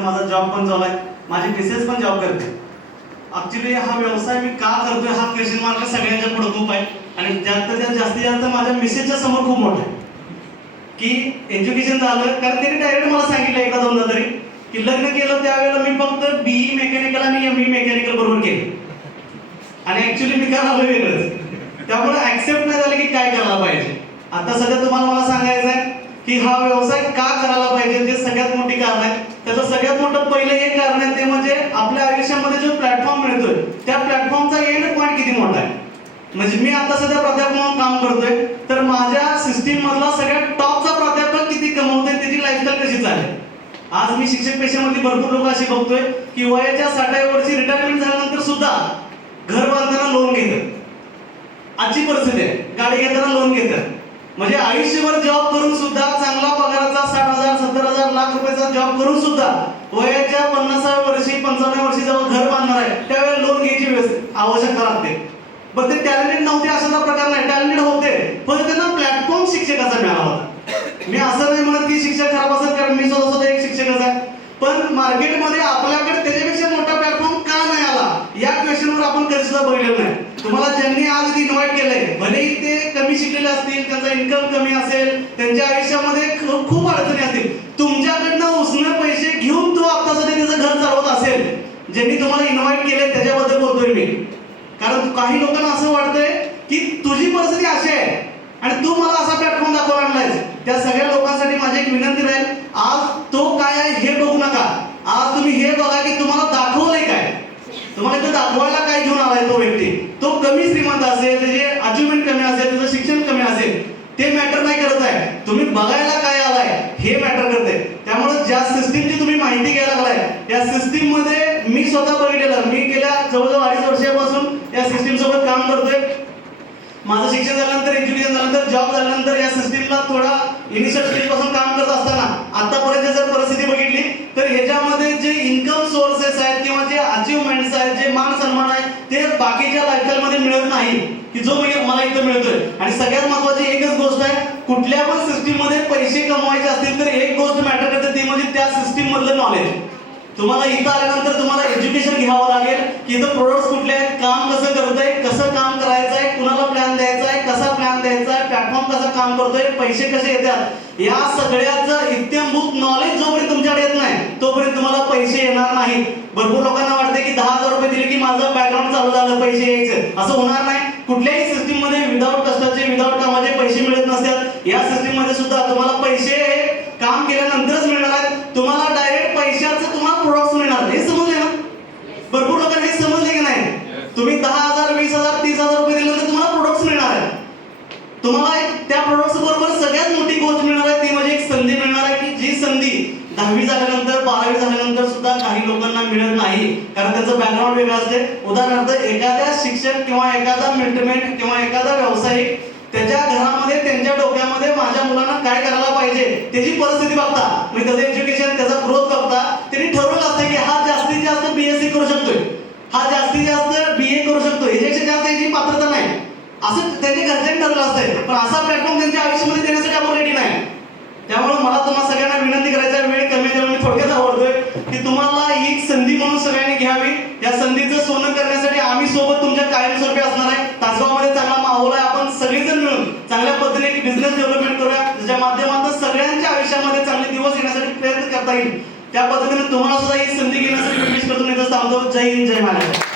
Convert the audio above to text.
त्यानंतर माझा जॉब पण चालू आहे, माझी मिसेस पण जॉब करते. ऍक्च्युली हा व्यवसाय मी का करतोय हा क्वेश्चन मार्क सगळ्यांच्या पुढे खूप आहे आणि जास्तीत जास्त माझ्या मिसेसच्या समोर खूप मोठं आहे की एज्युकेशन झालं. कारण त्यांनी डायरेक्ट मला सांगितलं एकदा दोनदा तरी की लग्न केलं त्यावेळेला मी फक्त बीई मेकॅनिकल आणि एमई मेकॅनिकल बरोबर केलं आणि ऍक्च्युली मी काय आलो वेगळंच. त्यामुळे ऍक्सेप्ट नाही झालं की काय करायला पाहिजे. आता सध्या तुम्हाला मला सांगायचं आहे की हा व्यवसाय का करायला पाहिजे ते सगळ्यात मोठी कारण आहे. त्याचं सगळ्यात मोठं पहिलं एक कारण आहे ते म्हणजे आपल्या आयुष्यामध्ये जो प्लॅटफॉर्म मिळतोय त्या प्लॅटफॉर्मचा एंड पॉईंट किती मोठा आहे. म्हणजे मी आता सध्या प्राध्यापक म्हणून काम करतोय तर माझ्या सिस्टीम मधला सगळ्यात टॉपचा प्राध्यापक किती कमवतोय त्याची लाईफस्टाईल कशी चालेल. आज मी शिक्षक पेशामध्ये भरपूर लोक अशी बघतोय की वयाच्या 60व्या वर्षी रिटायरमेंट झाल्यानंतर सुद्धा घर बांधताना लोन घेतात. आजची परिस्थिती आहे, गाडी घेताना लोन घेतात. म्हणजे आयुष्यभर जॉब करून सुद्धा चांगला पगाराचा 60,000 70,000 लाख रुपयाचा जॉब करून सुद्धा वयाच्या 50व्या वर्षी 55व्या वर्षी जेव्हा घर बांधणार आहे त्यावेळेला लोन घ्यायची आवश्यकता लागते. पण ते टॅलेंटेड नव्हते असा प्रकार नाही, टॅलेंटेड होते पण त्यांना प्लॅटफॉर्म शिक्षकाचा मिळाला होता. मी असं नाही म्हणत की शिक्षक खराब असेल कारण मी स्वतः एक शिक्षकच आहे, पण मार्केटमध्ये आपल्याकडे त्याच्यापेक्षा मोठा प्लॅटफॉर्म का नाही आला या क्वेश्चनवर आपण कधी सुद्धा बघितलेलं नाही. तुम्हाला ज्यांनी आज इन्व्हाइट केलंय भलेही ते कमी शिकलेले असतील, त्यांचा इन्कम कमी असेल, त्यांच्या आयुष्यामध्ये खूप अडचणी असतील, तुमच्याकडनं उसने पैसे घेऊन तो आता सध्या त्याचं घर चालवत असेल, ज्यांनी तुम्हाला इन्व्हाइट केले त्याच्याबद्दल बोलतोय मी. कारण काही लोकांना असं वाटतंय की तुझी परिस्थिती अशी आहे आणि तू मला असा प्लॅटफॉर्म दाखवायला आणलायस. त्या सगळ्या लोकांसाठी माझी एक विनंती राहील, आज तो काय आहे हे बघू नका. आज तुम्ही हे बघा की तुम्हाला दाखवलंय काय, तुम्हाला इथं दाखवायला काय घेऊन आलाय तो व्यक्ती. तो कमी श्रीमंत असेल, त्याचे अचिव्हमेंट कमी असेल, त्याचं शिक्षण कमी असेल, ते मॅटर नाही करत आहे. तुम्ही बघायला काय आलाय हे मॅटर करते. त्यामुळे ज्या सिस्टीमची तुम्ही माहिती घ्यायला लागलाय त्या सिस्टीम मध्ये मी स्वतः बघितलेलं, मी गेल्या जवळजवळ 2.5 वर्षापासून या सिस्टीम सोबत काम करतोय. माझं शिक्षण झाल्यानंतर, एज्युकेशन झाल्यानंतर, जॉब झाल्यानंतर या सिस्टीमला थोडा इनिशियल स्टेज पासून काम करत असताना आतापर्यंत जर परिस्थिती बघितली तर ह्याच्यामध्ये जे इन्कम सोर्सेस आहेत किंवा जे अचिव्हमेंट्स आहेत, जे मान सन्मान आहे ते बाकीच्या लाईफस्टाईल मध्ये मिळत नाही की जो मला इथं मिळतोय. आणि सगळ्यात महत्त्वाची एकच गोष्ट आहे, कुठल्या पण सिस्टीम मध्ये पैसे कमवायचे असतील तर एक गोष्ट मॅटर करते ती म्हणजे त्या सिस्टीम मधलं नॉलेज. तुम्हाला इथं आल्यानंतर तुम्हाला एज्युकेशन घ्यावं लागेल की इथं प्रोडक्ट्स कुठले आहेत, काम कसं करतंय, कसं काम करायचं आहे, कुणाला प्लॅन द्यायचा आहे, कसा प्लॅन द्यायचा आहे, प्लॅटफॉर्म कसं काम करतोय, पैसे कसे येतात, या सगळ्याचं इत्यंभूत नॉलेज जोपर्यंत तुमच्याकडे येत नाही तोपर्यंत तुम्हाला पैसे येणार नाही. भरपूर लोकांना वाटते की 10,000 रुपये दिले की माझं बॅकग्राऊंड चालू झालं पैसे यायचे, असं होणार नाही. कुठल्याही सिस्टीम मध्ये विदाऊट कष्टाचे विदाऊट कामाचे पैसे मिळत नसतात. या सिस्टीम मध्ये सुद्धा तुम्हाला पैसे काम केल्यानंतरच मिळणार आहेत. तुम्हाला डायरेक्ट पैशाचं तुम्हाला प्रोडक्ट्स मिळणार, हे समजले ना. भरपूर लोकांना हे समजले की नाही. तुम्ही 10,000 20,000 30,000 रुपये दिल्यानंतर तुम्हाला प्रोडक्ट्स मिळणार आहे. तुम्हाला एक त्या प्रोडक्ट्स बरोबर सगळ्यात मोठी गोष्ट मिळणार आहे ती म्हणजे एक संधी मिळणार आहे की जी संधी 10वी झाल्यानंतर 12वी झाल्यानंतर सुद्धा काही लोकांना मिळत नाही कारण त्यांचं बॅकग्राऊंड वेगळं असते. उदाहरणार्थ एखाद्या शिक्षक किंवा एखादा मिलिटरीमॅन किंवा एखादा व्यावसायिक त्याच्या घरामध्ये त्यांच्या डोक्यामध्ये माझ्या मुलांना काय करायला पाहिजे त्याची परिस्थिती बघता, म्हणजे त्याचं एज्युकेशन त्याचा ग्रोथ बघता त्यांनी ठरवलं असतं की हा जास्तीत जास्त बीएससी करू शकतोय, हा जास्तीत जास्त बीए करू शकतोय, याच्यापेक्षा जास्त याची पात्रता नाही असं त्यांच्या घरच्यांनी ठरवलं असतंय. पण असा प्लॅटफॉर्म त्यांच्या आयुष्यामध्ये देण्यासाठी आपण रेडी नाही. त्यामुळे मला तुम्हाला सगळ्यांना विनंती करायचा, वेळ कमी त्यामुळे मी थोडक्यात आवडतोय की तुम्हाला ही संधी म्हणून सगळ्यांनी घ्यावी. या संधीचं सोनं करण्यासाठी आम्ही सोबत तुमच्या कायमस्वरूपी असणार आहे. तासगावमध्ये चांगला माहोल आहे, आपण सगळेजण मिळून चांगल्या पद्धतीने एक बिझनेस डेव्हलपमेंट करूया ज्याच्या माध्यमातून सगळ्यांच्या आयुष्यामध्ये चांगले दिवस येण्यासाठी प्रयत्न करता येईल. त्या पद्धतीने तुम्हाला सुद्धा ही संधी घेण्यासाठी विशेष करतो. थांबतो. जय हिंद, जय महाराष्ट्र.